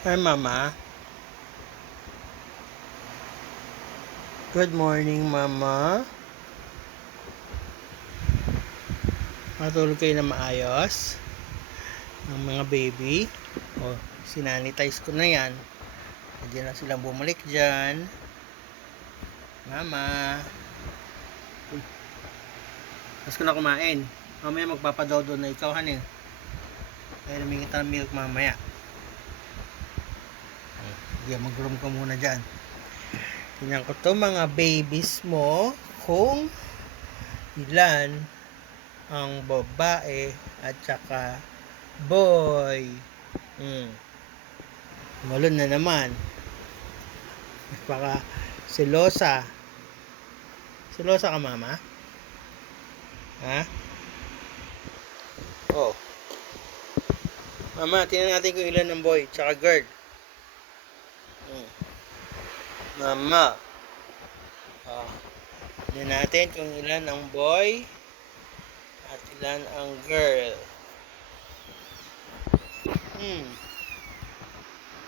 Hi, Mama. Good morning, Mama. Matulog kayo na maayos? Ang mga baby. O, sinanitize ko na yan. Pwede na silang bumalik dyan. Mama. Uy, tapos ko na kumain. Mamaya magpapadodo na ikaw, hanin. Kaya namin kita ng milk mamaya. Sige, mag-room ka muna dyan. Tingnan ko to mga babies mo kung ilan ang babae at saka boy. Malon na naman. Baka selosa. Selosa ka, Mama? Ha? Oh. Mama, tingnan natin kung ilan ng boy tsaka girl. Mama. Oh. Tingnan natin kung ilan ang boy at ilan ang girl.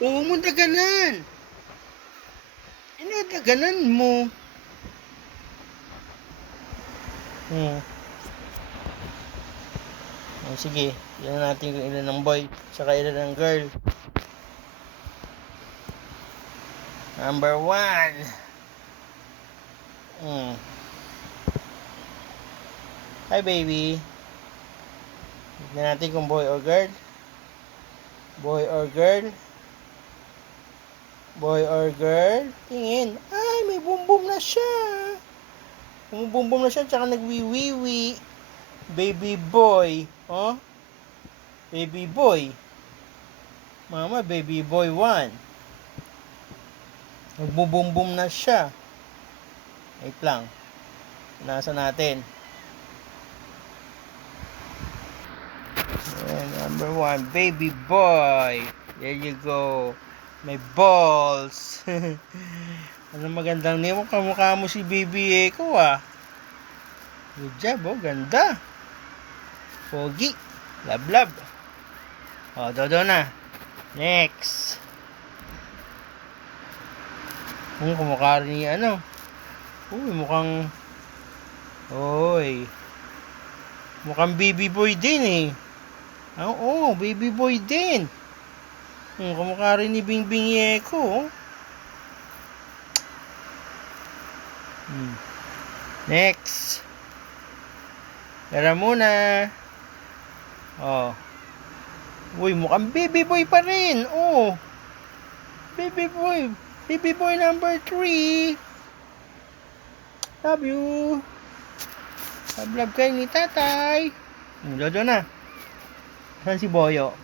Oo mo daganan. Daganan mo. Oh, sige, tingnan natin kung ilan ang boy tsaka ilan ang girl. Number 1. Hi, baby. Tignan natin kung boy or girl. Boy or girl. Boy or girl. Tingin. Ay, may bumbum na siya. Bumubumbum na siya, tsaka nagwiwiwi. Baby boy. Oh? Baby boy. Mama, baby boy 1. Nagbubumbum na siya. Wait lang. Nasa natin. And number 1, baby boy. There you go. May balls. Ano magandang name mo? Kamukha mo si Baby Echo, ah. Good job, oh. Ganda. Pogi. Love, love. Oh, dodo na. Next. Kumukha rin ni ano. Uy, mukhang... Uy. Mukhang baby boy din, eh. Oo, baby boy din. Kumukha rin ni Bingbing Echo, oh. Next. Tara muna. Oh. Uy, mukhang baby boy pa rin. Oh. Baby boy. Baby boy number 3. Love you. Love kayo ni tatay. Dodo na. Asan si Boyo?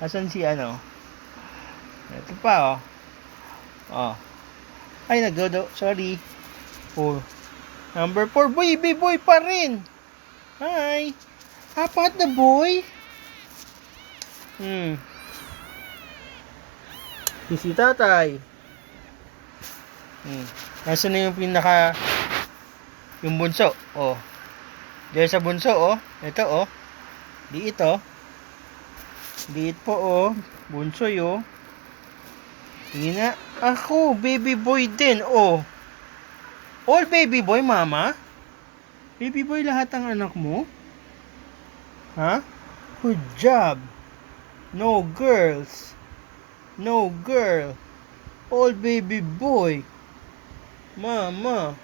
Asan si ano? Ito pa, oh. Oh. Ay, nagdodo. Sorry. Oh. Number 4. Baby boy pa rin. Hi. Apat na boy. Si tatay. Nasaan na yung pinaka... Yung bunso. Oh. Diyan sa bunso, oh. Ito, oh. Diit, oh. Diit po, oh. Bunso, oh. Tingin na. Ako, baby boy din, oh. All baby boy, mama? Baby boy lahat ang anak mo? Ha? Good job. No girls. No girl. All baby boy. Mama.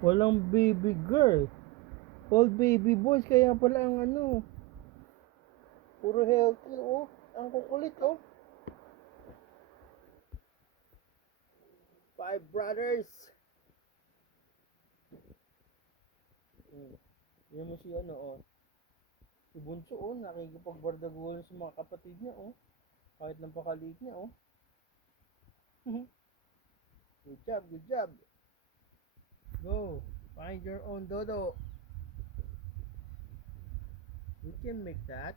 Walang baby girl. All baby boys, kaya pala ang ano. Puro healthy, oh. Ang kukulit, oh. 5 brothers. Yan mo si ano, oh. Si Bunso, oh. Nakikipagbardagulan sa mga kapatid niya, oh. Kahit napakaliit niya, oh. Good job, good job. Go. Find your own dodo. You can make that.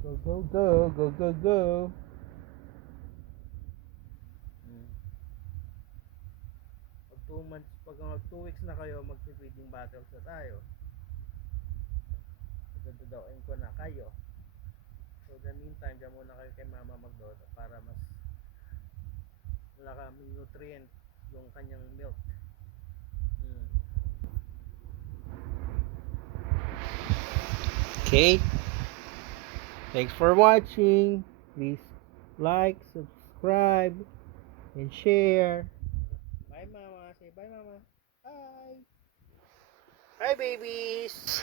Go, go, go. Go, go, go. Pag 2 months, pag 2 weeks na kayo, mag-feeding battles na tayo. dodoin ko na kayo. So the meantime, dyan muna kayo kay mama magdodo para mas wala kaming nutrient yung kanyang milk. Okay. Thanks for watching. Please like, subscribe, and share. Bye, Mama. Say bye, Mama. Bye. Bye, babies.